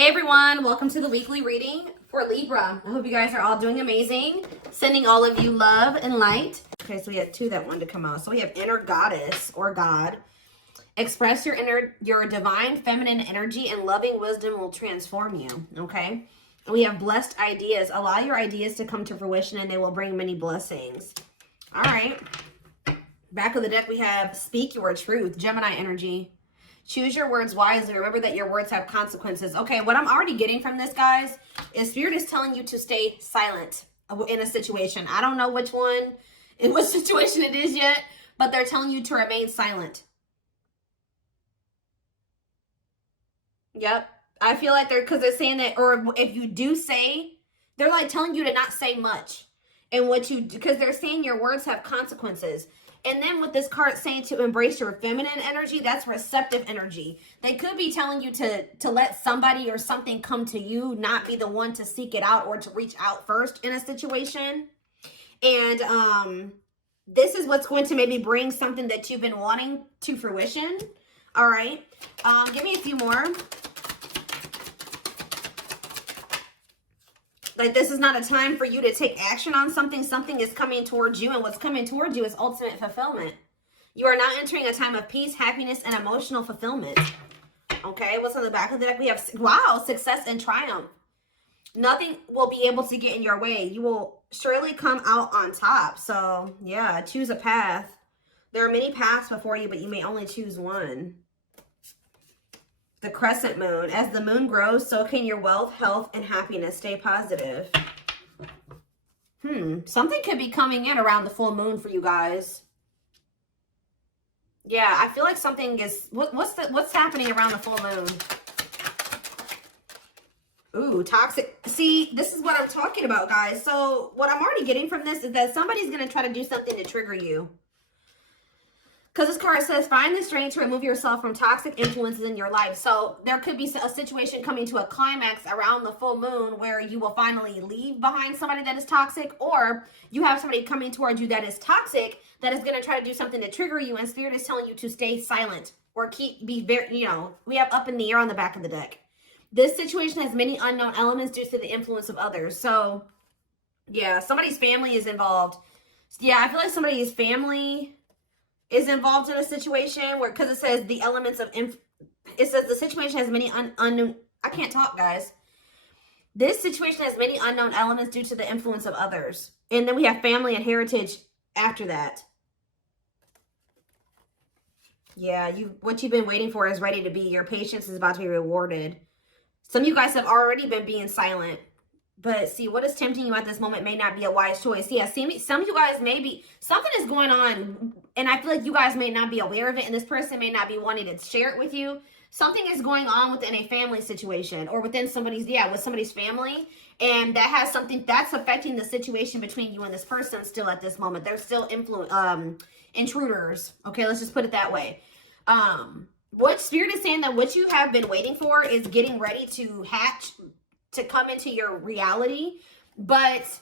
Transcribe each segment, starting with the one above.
Hey everyone, welcome to the weekly reading for Libra. I hope you guys are all doing amazing. Sending all of you love and light. Okay, so we had two that wanted to come out. So we have inner goddess or God. Express your divine feminine energy and loving wisdom will transform you. Okay. And we have blessed ideas. Allow your ideas to come to fruition and they will bring many blessings. All right. Back of the deck we have speak your truth. Gemini energy. Choose your words wisely. Remember that your words have consequences. Okay, what I'm already getting from this, guys, is Spirit is telling you to stay silent in a situation. I don't know which one, in what situation it is yet, but they're telling you to remain silent. Yep. I feel like because they're saying that, or if you do say, they're like telling you to not say much. And because they're saying your words have consequences. And then with this card saying to embrace your feminine energy, that's receptive energy. They could be telling you to let somebody or something come to you, not be the one to seek it out or to reach out first in a situation. And this is what's going to maybe bring something that you've been wanting to fruition. All right. Give me a few more. Like, this is not a time for you to take action on something. Something is coming towards you, and what's coming towards you is ultimate fulfillment. You are now entering a time of peace, happiness, and emotional fulfillment. Okay, what's on the back of the deck? We have, wow, success and triumph. Nothing will be able to get in your way. You will surely come out on top. So, yeah, choose a path. There are many paths before you, but you may only choose one. The crescent moon. As the moon grows, so can your wealth, health, and happiness. Stay positive. Something could be coming in around the full moon for you guys. Yeah, I feel like something is... What's happening around the full moon? Ooh, toxic. See, this is what I'm talking about, guys. So what I'm already getting from this is that somebody's going to try to do something to trigger you. Because this card says, find the strength to remove yourself from toxic influences in your life. So there could be a situation coming to a climax around the full moon where you will finally leave behind somebody that is toxic, or you have somebody coming towards you that is toxic that is going to try to do something to trigger you, and Spirit is telling you to stay silent or be very, we have up in the air on the back of the deck. This situation has many unknown elements due to the influence of others. So yeah, somebody's family is involved. Yeah, I feel like somebody's family is involved in a situation where, because it says the elements of, it says the situation has many unknown, I can't talk, guys. This situation has many unknown elements due to the influence of others. And then we have family and heritage after that. Yeah, what you've been waiting for is ready to be. Your patience is about to be rewarded. Some of you guys have already been being silent. But see, what is tempting you at this moment may not be a wise choice. Yeah, see, some of you guys may be, something is going on, and I feel like you guys may not be aware of it, and this person may not be wanting to share it with you. Something is going on within a family situation, or within somebody's, with somebody's family, and that has something that's affecting the situation between you and this person still at this moment. They're still intruders. Okay, let's just put it that way. What Spirit is saying that what you have been waiting for is getting ready to hatch, to come into your reality, but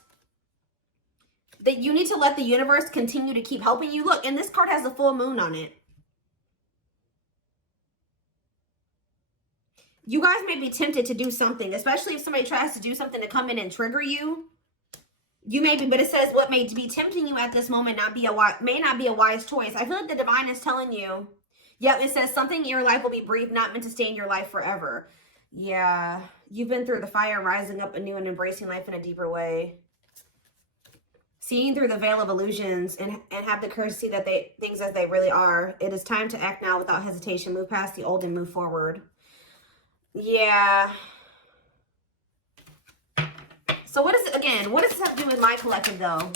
that you need to let the universe continue to keep helping you. Look, and this card has a full moon on it. You guys may be tempted to do something, especially if somebody tries to do something to come in and trigger you. You may be, but it says what may be tempting you at this moment may not be a wise choice. I feel like the divine is telling you, yep, it says something in your life will be brief, not meant to stay in your life forever. Yeah, you've been through the fire, rising up anew and embracing life in a deeper way. Seeing through the veil of illusions and have the courage to see that things as they really are. It is time to act now without hesitation. Move past the old and move forward. Yeah. So what is it, again, what does this have to do with my collective, though?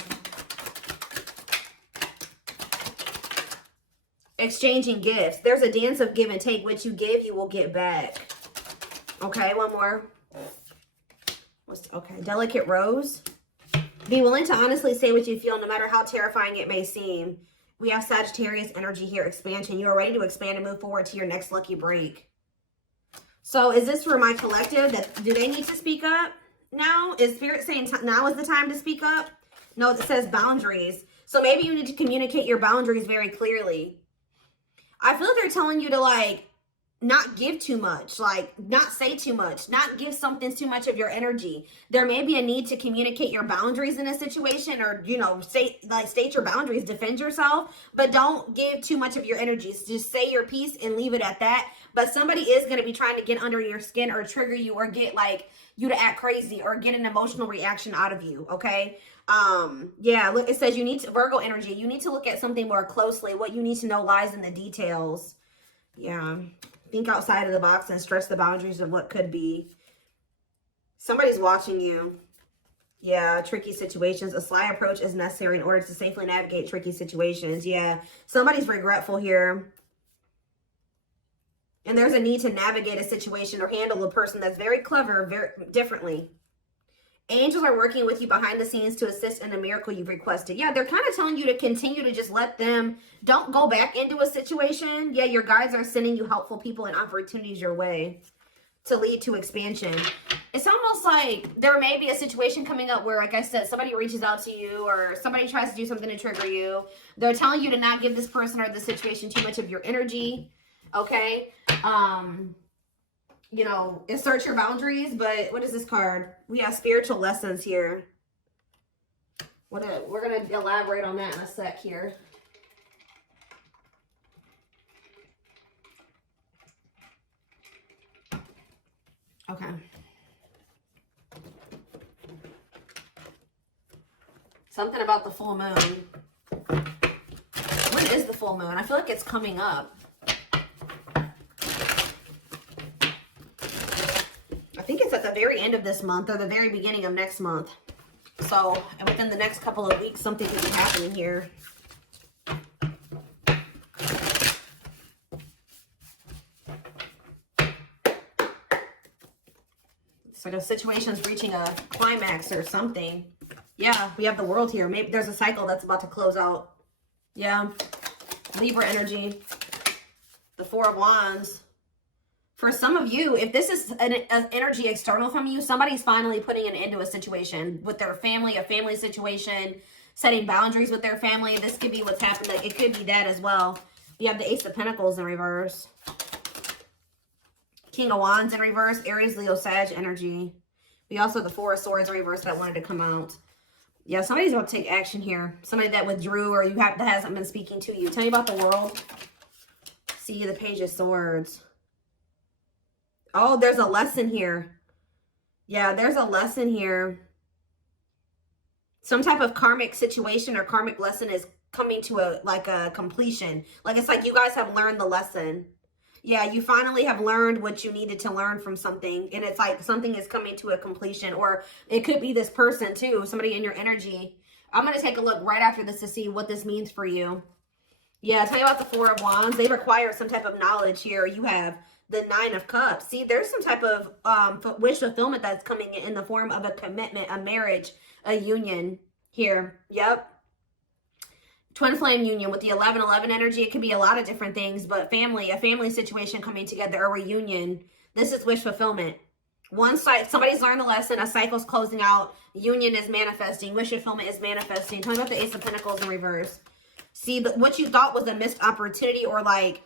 Exchanging gifts. There's a dance of give and take. What you give, you will get back. Okay, one more. Okay, delicate rose. Be willing to honestly say what you feel, no matter how terrifying it may seem. We have Sagittarius energy here, expansion. You are ready to expand and move forward to your next lucky break. So is this for my collective? Do they need to speak up now? Is Spirit saying now is the time to speak up? No, it says boundaries. So maybe you need to communicate your boundaries very clearly. I feel like they're telling you to, like, not give too much, like not say too much, not give something too much of your energy. There may be a need to communicate your boundaries in a situation, or, you know, state your boundaries, defend yourself, but don't give too much of your energies. Just say your piece and leave it at that. But somebody is going to be trying to get under your skin or trigger you or get like you to act crazy or get an emotional reaction out of you. Okay. Yeah, look, it says you need to, Virgo energy, you need to look at something more closely. What you need to know lies in the details. Yeah. Think outside of the box and stretch the boundaries of what could be. Somebody's watching you. Yeah, tricky situations. A sly approach is necessary in order to safely navigate tricky situations. Yeah, somebody's regretful here. And there's a need to navigate a situation or handle a person that's very clever, very differently. Angels are working with you behind the scenes to assist in the miracle you've requested. Yeah, they're kind of telling you to continue to just let them, don't go back into a situation. Yeah, your guides are sending you helpful people and opportunities your way to lead to expansion. It's almost like there may be a situation coming up where, like I said, somebody reaches out to you or somebody tries to do something to trigger you. They're telling you to not give this person or this situation too much of your energy. Okay. You know, assert your boundaries, but what is this card? We have spiritual lessons here. We're going to elaborate on that in a sec here. Okay. Something about the full moon. When is the full moon? I feel like it's coming up. I think it's at the very end of this month or the very beginning of next month. So within the next couple of weeks, something could be happening here. It's like a situation's reaching a climax or something. Yeah, we have the world here. Maybe there's a cycle that's about to close out. Yeah. Libra energy. The Four of Wands. For some of you, if this is an energy external from you, somebody's finally putting an end to a situation with their family, a family situation, setting boundaries with their family. This could be what's happened. It could be that as well. You have the Ace of Pentacles in reverse. King of Wands in reverse. Aries, Leo, Sag energy. We also have the Four of Swords in reverse that wanted to come out. Yeah, somebody's about to take action here. Somebody that withdrew or that hasn't been speaking to you. Tell me about the world. See the Page of Swords. Oh, there's a lesson here. Yeah, there's a lesson here. Some type of karmic situation or karmic lesson is coming to a completion. Like it's like you guys have learned the lesson. Yeah, you finally have learned what you needed to learn from something. And it's like something is coming to a completion. Or it could be this person too, somebody in your energy. I'm going to take a look right after this to see what this means for you. Yeah, tell me about the Four of Wands. They require some type of knowledge here. You have the Nine of Cups. See, there's some type of wish fulfillment that's coming in the form of a commitment, a marriage, a union here. Yep. Twin flame union with the 11-11 energy. It could be a lot of different things, but family, a family situation coming together, a reunion. This is wish fulfillment. One side, somebody's learned the lesson, a cycle's closing out, union is manifesting, wish fulfillment is manifesting. Tell me about the Ace of Pentacles in reverse. See, what you thought was a missed opportunity or like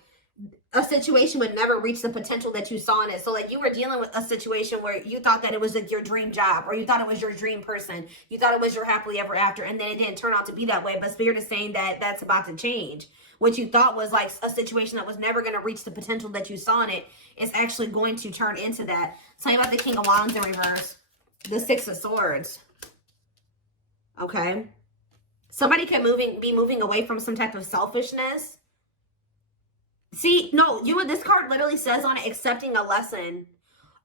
a situation would never reach the potential that you saw in it. So like you were dealing with a situation where you thought that it was like your dream job or you thought it was your dream person. You thought it was your happily ever after, and then it didn't turn out to be that way. But Spirit is saying that that's about to change. What you thought was like a situation that was never going to reach the potential that you saw in it is actually going to turn into that. Tell me about the King of Wands in reverse. The Six of Swords. Okay. Somebody can be moving away from some type of selfishness. See, no, this card literally says on it, accepting a lesson.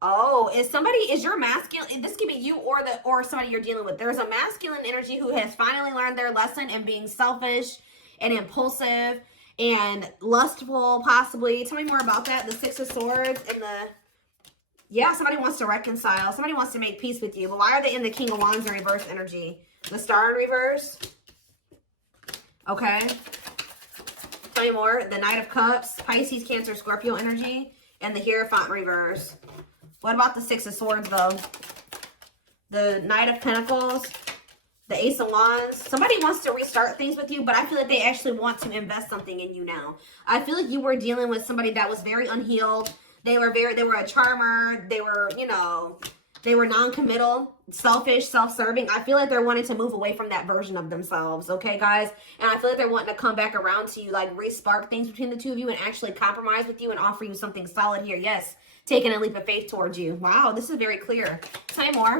Oh, is your masculine, this could be you or somebody you're dealing with. There's a masculine energy who has finally learned their lesson and being selfish and impulsive and lustful, possibly. Tell me more about that. The Six of Swords and yeah, somebody wants to reconcile. Somebody wants to make peace with you. But why are they in the King of Wands in reverse energy? The Star in reverse. Okay. Tell me more. The Knight of Cups, Pisces, Cancer, Scorpio energy, and the Hierophant reverse. What about the Six of Swords, though? The Knight of Pentacles, the Ace of Wands. Somebody wants to restart things with you, but I feel like they actually want to invest something in you now. I feel like you were dealing with somebody that was very unhealed, They were a charmer. They were, you know, they were non-committal, selfish, self-serving. I feel like they're wanting to move away from that version of themselves, okay, guys? And I feel like they're wanting to come back around to you, like re-spark things between the two of you and actually compromise with you and offer you something solid here. Yes, taking a leap of faith towards you. Wow, this is very clear. Tell me more.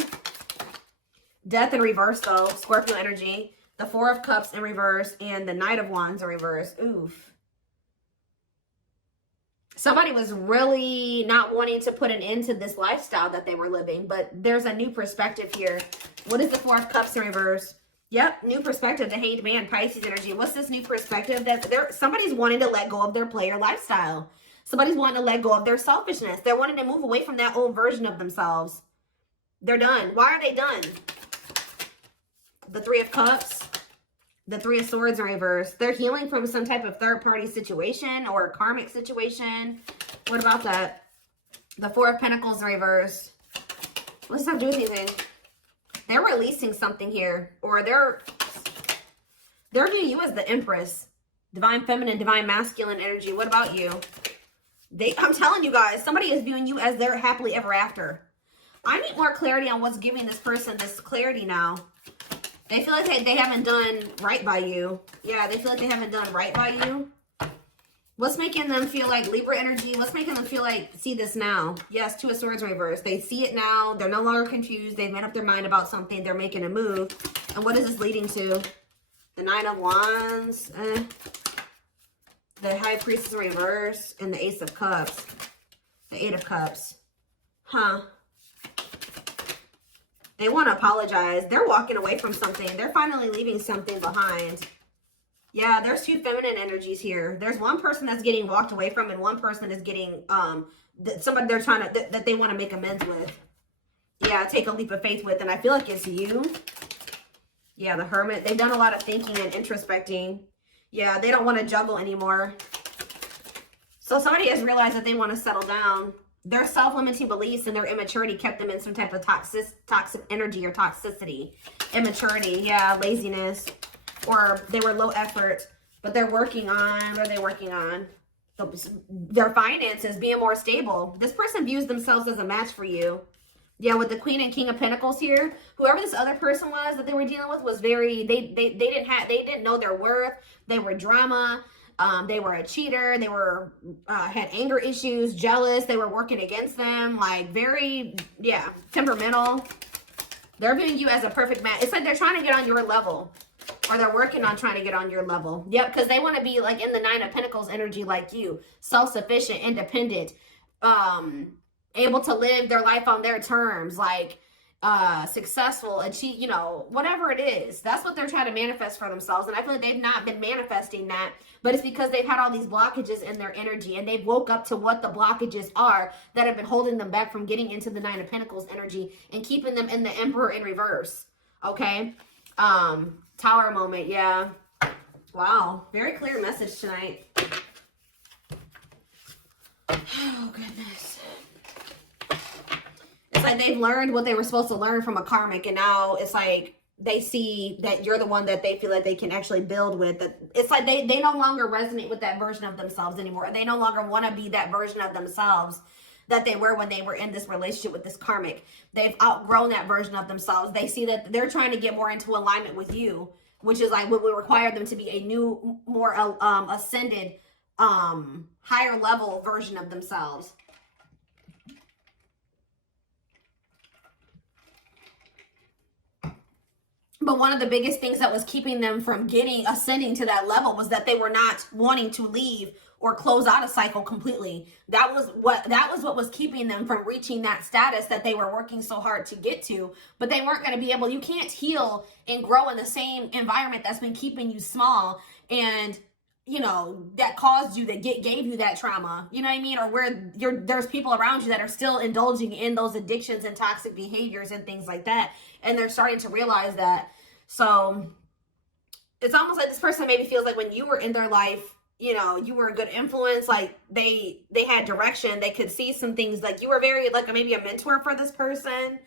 Death in reverse, though. Scorpio energy. The Four of Cups in reverse and the Knight of Wands in reverse. Oof. Somebody was really not wanting to put an end to this lifestyle that they were living, but there's a new perspective here. What is the Four of Cups in reverse? Yep, new perspective, the Hanged Man, Pisces energy. What's this new perspective? That somebody's wanting to let go of their player lifestyle. Somebody's wanting to let go of their selfishness. They're wanting to move away from that old version of themselves. They're done. Why are they done? The Three of Cups. The Three of Swords in reverse. They're healing from some type of third-party situation or a karmic situation. What about that? The Four of Pentacles in reverse. What does that have to do with anything? They're releasing something here. Or they're viewing you as the Empress. Divine Feminine, Divine Masculine energy. What about you? I'm telling you guys, somebody is viewing you as their happily ever after. I need more clarity on what's giving this person this clarity now. They feel like they haven't done right by you. Yeah, they feel like they haven't done right by you. What's making them feel like Libra energy? What's making them feel like, see this now? Yes, Two of Swords reverse. They see it now. They're no longer confused. They've made up their mind about something. They're making a move. And what is this leading to? The Nine of Wands. The High Priestess in reverse. And the Ace of Cups. The Eight of Cups. Huh. They want to apologize. They're walking away from something. They're finally leaving something behind. Yeah, there's two feminine energies here. There's one person that's getting walked away from and one person is getting, somebody they're trying to, that they want to make amends with. Yeah, take a leap of faith with. And I feel like it's you. Yeah, the Hermit. They've done a lot of thinking and introspecting. Yeah, they don't want to juggle anymore. So somebody has realized that they want to settle down. Their self-limiting beliefs and their immaturity kept them in some type of toxic energy or toxicity. Immaturity, yeah, laziness. Or they were low effort, but they're working on, what are they working on? Their finances, being more stable. This person views themselves as a match for you. Yeah, with the Queen and King of Pentacles here, whoever this other person was that they were dealing with was very, they didn't know their worth. They were drama. They were a cheater. They were, had anger issues, jealous. They were working against them. Like very, yeah, temperamental. They're viewing you as a perfect match. It's like they're trying to get on your level. Or they're working on trying to get on your level. Yep, because they want to be like in the Nine of Pentacles energy like you. Self-sufficient, independent. Able to live their life on their terms. Like, successful, achieve, you know, whatever it is. That's what they're trying to manifest for themselves. And I feel like they've not been manifesting that. But it's because they've had all these blockages in their energy. And they've woke up to what the blockages are that have been holding them back from getting into the Nine of Pentacles energy. And keeping them in the Emperor in reverse. Okay? Tower moment, yeah. Wow, very clear message tonight. Oh, goodness. It's like they've learned what they were supposed to learn from a karmic, and now it's like they see that you're the one that they feel like they can actually build with. That it's like they no longer resonate with that version of themselves anymore. They no longer want to be that version of themselves that they were when they were in this relationship with this karmic. They've outgrown that version of themselves. They see that they're trying to get more into alignment with you, which is like what would require them to be a new, more ascended, higher level version of themselves. But one of the biggest things that was keeping them from ascending to that level was that they were not wanting to leave or close out a cycle completely. That was what was keeping them from reaching that status that they were working so hard to get to. But they weren't going to be able, you can't heal and grow in the same environment that's been keeping you small and, you know, that caused you, that gave you that trauma. You know what I mean? Or where there's people around you that are still indulging in those addictions and toxic behaviors and things like that. And they're starting to realize that. So it's almost like this person maybe feels like when you were in their life, you know, you were a good influence, like they had direction, they could see some things, like you were very, like maybe a mentor for this person,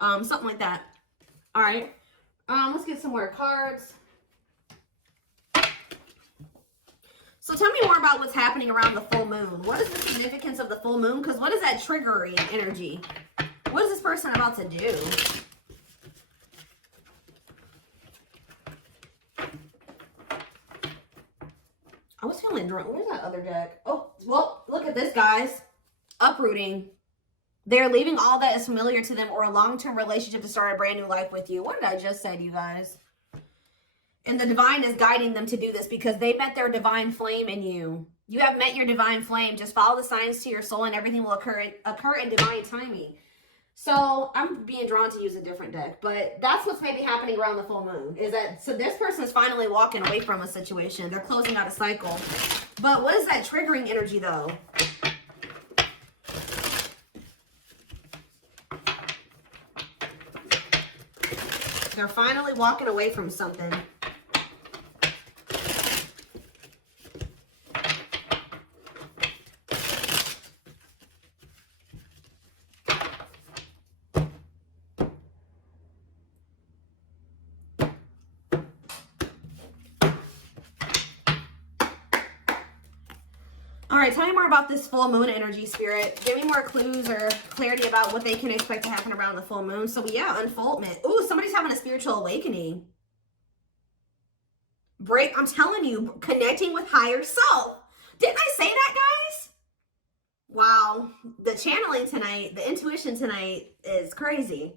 something like that. All right, let's get some more cards. So tell me more about what's happening around the full moon. What is the significance of the full moon? Because what is that triggering energy? What is this person about to do? I was feeling drunk. Where's that other deck? Oh, well, look at this, guys. Uprooting. They're leaving all that is familiar to them or a long-term relationship to start a brand new life with you. What did I just say to you guys? And the divine is guiding them to do this because they met their divine flame in you. You have met your divine flame. Just follow the signs to your soul and everything will occur in divine timing. So I'm being drawn to use a different deck, but that's what's maybe happening around the full moon is that, so this person is finally walking away from a situation. They're closing out a cycle. But what is that triggering energy though? They're finally walking away from something. All right, tell me more about this full moon energy, Spirit. Give me more clues or clarity about what they can expect to happen around the full moon. So yeah, unfoldment. Ooh, somebody's having a spiritual awakening. I'm telling you, connecting with higher self. Didn't I say that, guys? Wow, the channeling tonight, the intuition tonight is crazy.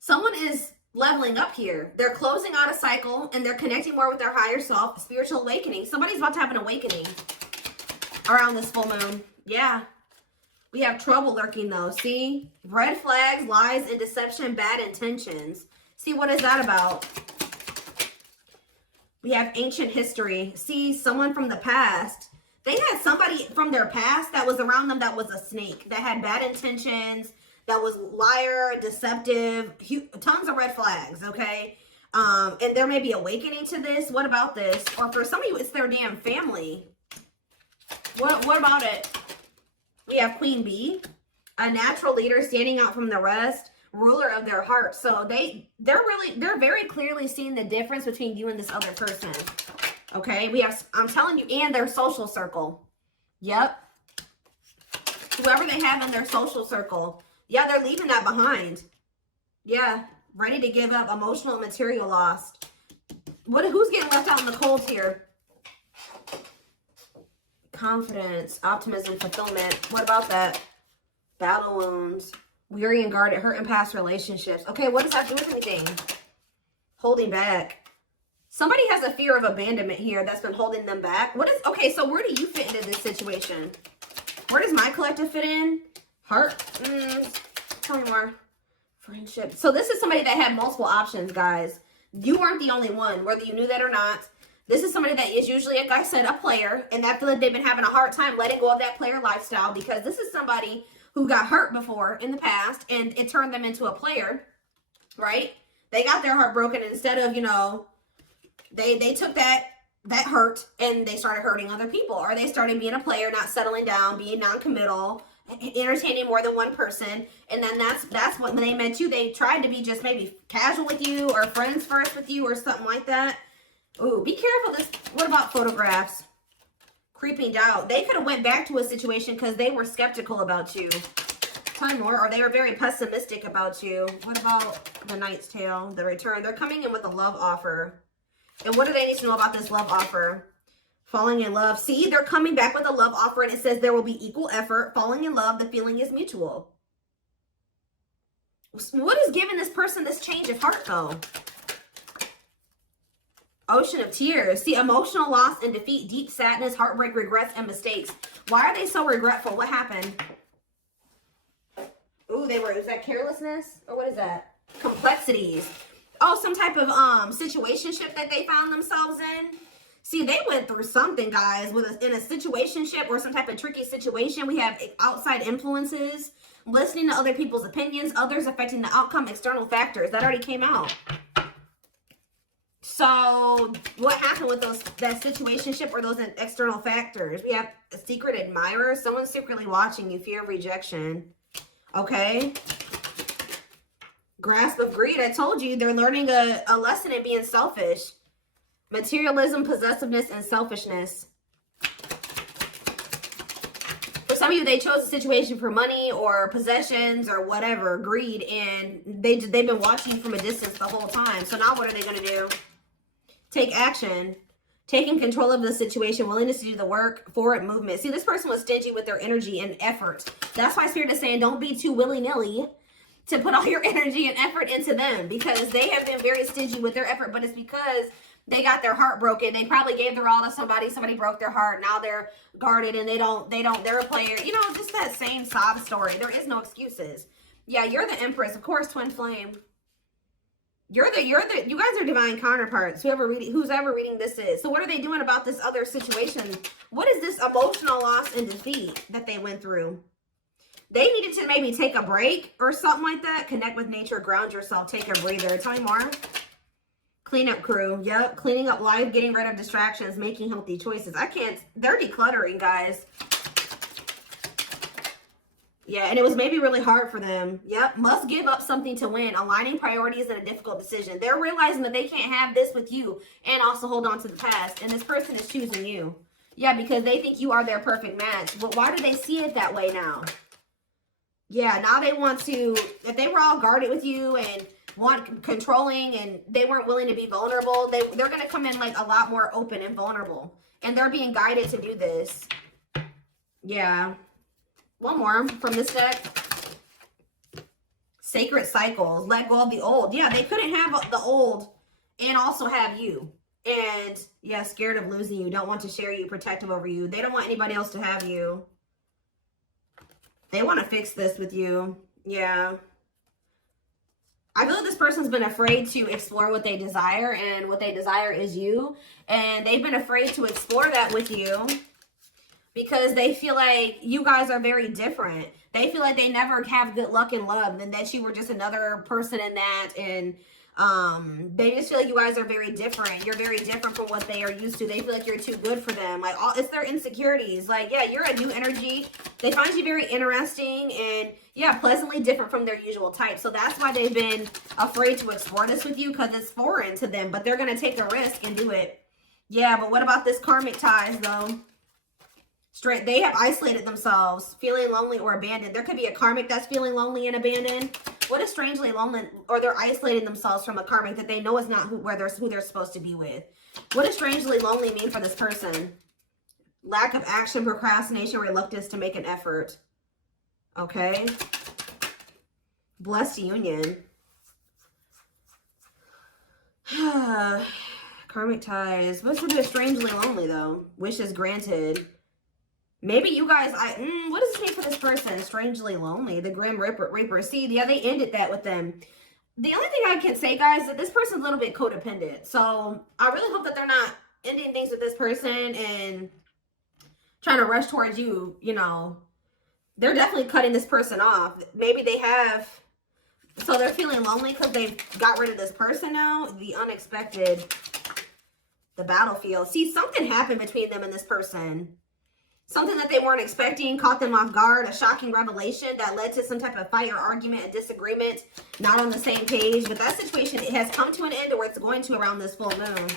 Someone is leveling up here. They're closing out a cycle and they're connecting more with their higher self, spiritual awakening. Somebody's about to have an awakening around this full moon. Yeah. We have trouble lurking though. See? Red flags, lies, and deception, bad intentions. See, what is that about? We have ancient history. See, someone from the past. They had somebody from their past that was around them that was a snake, that had bad intentions, that was liar, deceptive, tons of red flags, okay? And there may be awakening to this. What about this? Or for some of you, it's their damn family. What about it? We have Queen Bee, a natural leader standing out from the rest, ruler of their heart. So they're very clearly seeing the difference between you and this other person. Okay, we have, I'm telling you, and their social circle. Yep. Whoever they have in their social circle. Yeah, they're leaving that behind. Yeah, ready to give up, emotional and material lost. Who's getting left out in the cold here? Confidence, optimism, fulfillment. What about that? Battle wounds, weary and guarded, hurt in past relationships. Okay, what does that do with anything? Holding back. Somebody has a fear of abandonment here that's been holding them back. Okay, so where do you fit into this situation? Where does my collective fit in? Heart? Tell me more. Friendship. So this is somebody that had multiple options, guys. You weren't the only one, whether you knew that or not. This is somebody that is usually, like I said, a player. And I feel like they've been having a hard time letting go of that player lifestyle because this is somebody who got hurt before in the past and it turned them into a player, right? They got their heart broken instead of, you know, they took that hurt and they started hurting other people, or they started being a player, not settling down, being non-committal, entertaining more than one person. And then that's what, when they met you, they tried to be just maybe casual with you or friends first with you or something like that. Ooh, be careful. What about photographs? Creeping doubt. They could have went back to a situation because they were skeptical about you. Tell me more. Or they were very pessimistic about you. What about the Knight's Tale, the return? They're coming in with a love offer. And what do they need to know about this love offer? Falling in love. See, they're coming back with a love offer and it says there will be equal effort. Falling in love, the feeling is mutual. What is giving this person this change of heart though? Ocean of tears. See, emotional loss and defeat, deep sadness, heartbreak, regrets, and mistakes. Why are they so regretful? What happened? Ooh, is that carelessness? Or what is that? Complexities. Oh, some type of situationship that they found themselves in. See, they went through something, guys, in a situationship or some type of tricky situation. We have outside influences, listening to other people's opinions, others affecting the outcome, external factors. That already came out. So what happened with that situationship or those external factors? We have a secret admirer, someone secretly watching you, fear of rejection. Okay. Grasp of greed. I told you they're learning a lesson in being selfish. Materialism, possessiveness, and selfishness. For some of you, they chose a situation for money or possessions or whatever, greed, and they've been watching you from a distance the whole time. So now what are they going to do? Take action. Taking control of the situation, willingness to do the work, forward movement. See, this person was stingy with their energy and effort. That's why Spirit is saying don't be too willy-nilly to put all your energy and effort into them, because they have been very stingy with their effort, but it's because they got their heart broken. They probably gave their all to somebody. Somebody broke their heart. Now they're guarded and they're a player. You know, just that same sob story. There is no excuses. Yeah, you're the Empress. Of course, twin flame. You guys are divine counterparts. Who's ever reading this is. So what are they doing about this other situation? What is this emotional loss and defeat that they went through? They needed to maybe take a break or something like that. Connect with nature, ground yourself, take a breather. Tell me more. Cleanup crew. Yep. Cleaning up life, getting rid of distractions, making healthy choices. They're decluttering, guys. Yeah, and it was maybe really hard for them. Yep. Must give up something to win. Aligning priorities in a difficult decision. They're realizing that they can't have this with you and also hold on to the past. And this person is choosing you. Yeah, because they think you are their perfect match. But why do they see it that way now? Yeah, now they want to, if they were all guarded with you and want controlling and they weren't willing to be vulnerable, they're going to come in like a lot more open and vulnerable. And they're being guided to do this. Yeah. One more from this deck. Sacred cycles. Let go of the old. Yeah, they couldn't have the old and also have you. And yeah, scared of losing you. Don't want to share you, protective over you. They don't want anybody else to have you. They want to fix this with you. Yeah. I feel like this person's been afraid to explore what they desire, and what they desire is you. And they've been afraid to explore that with you because they feel like you guys are very different. They feel like they never have good luck in love, and that you were just another person in that. And they just feel like you guys are very different. You're very different from what they are used to. They feel like you're too good for them. Like, it's their insecurities. Like, yeah, you're a new energy. They find you very interesting and, yeah, pleasantly different from their usual type. So that's why they've been afraid to explore this with you, because it's foreign to them. But they're going to take the risk and do it. Yeah, but what about this karmic ties, though? They have isolated themselves, feeling lonely or abandoned. There could be a karmic that's feeling lonely and abandoned. What is strangely lonely, or they're isolating themselves from a karmic that they know is not who they're supposed to be with. What does strangely lonely mean for this person? Lack of action, procrastination, reluctance to make an effort. Okay. Blessed union. Karmic ties. What's with this strangely lonely, though? Wishes granted. Maybe you guys, what does this mean for this person? Strangely lonely. The Grim Reaper. See, yeah, they ended that with them. The only thing I can say, guys, is that this person's a little bit codependent. So I really hope that they're not ending things with this person and trying to rush towards you, you know. They're definitely cutting this person off. Maybe they have, so they're feeling lonely because they've got rid of this person now. The unexpected, the battlefield. See, something happened between them and this person. Something that they weren't expecting caught them off guard, a shocking revelation that led to some type of fight or argument, a disagreement, not on the same page. But that situation, it has come to an end, or it's going to around this full moon,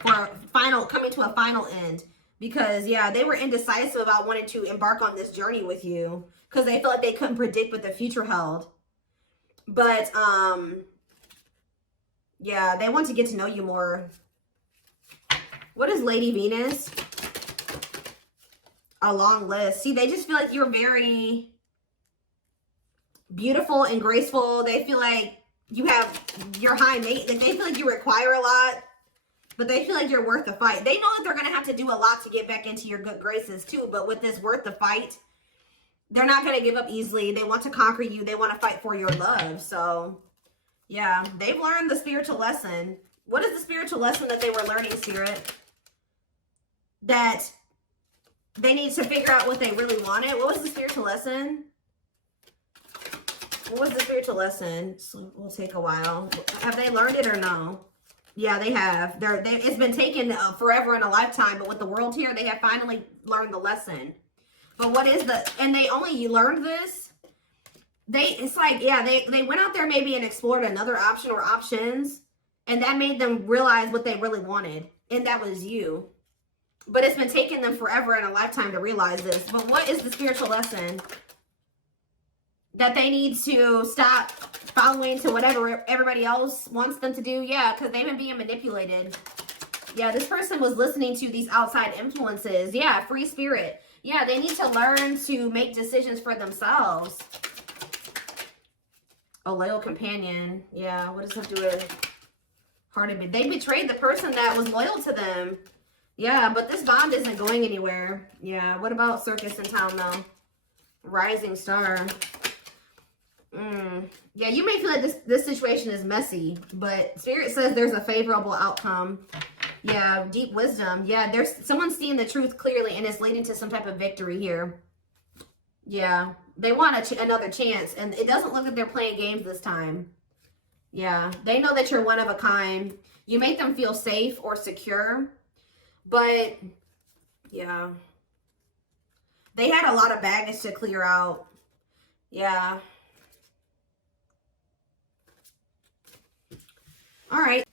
for coming to a final end. Because, yeah, they were indecisive about wanting to embark on this journey with you because they felt like they couldn't predict what the future held. But, yeah, they want to get to know you more. What is Lady Venus? A long list. See, they just feel like you're very beautiful and graceful. They feel like you're high maintenance. Like, they feel like you require a lot, but they feel like you're worth the fight. They know that they're going to have to do a lot to get back into your good graces too, but with this worth the fight, they're not going to give up easily. They want to conquer you. They want to fight for your love. So, yeah, they've learned the spiritual lesson. What is the spiritual lesson that they were learning, Spirit? That they need to figure out what they really wanted. What was the spiritual lesson? What was the spiritual lesson? So we'll take a while. Have they learned it or no? Yeah, they have. It's been taken forever and a lifetime, but with the world here, they have finally learned the lesson. But what is and you learned this? It's like, yeah, they went out there maybe and explored another option or options, and that made them realize what they really wanted. And that was you. But it's been taking them forever and a lifetime to realize this. But what is the spiritual lesson? That they need to stop following to whatever everybody else wants them to do? Yeah, because they've been being manipulated. Yeah, this person was listening to these outside influences. Yeah, free spirit. Yeah, they need to learn to make decisions for themselves. A loyal companion. Yeah, what does that do with hearted? They betrayed the person that was loyal to them. Yeah, but this bond isn't going anywhere. Yeah, what about circus in town though? Rising star. Yeah, you may feel like this situation is messy, but Spirit says there's a favorable outcome. Yeah, deep wisdom. Yeah, there's someone seeing the truth clearly and it's leading to some type of victory here. Yeah, they want another chance, and it doesn't look like they're playing games this time. Yeah, they know that you're one of a kind. You make them feel safe or secure, but yeah, they had a lot of baggage to clear out. Yeah. All right,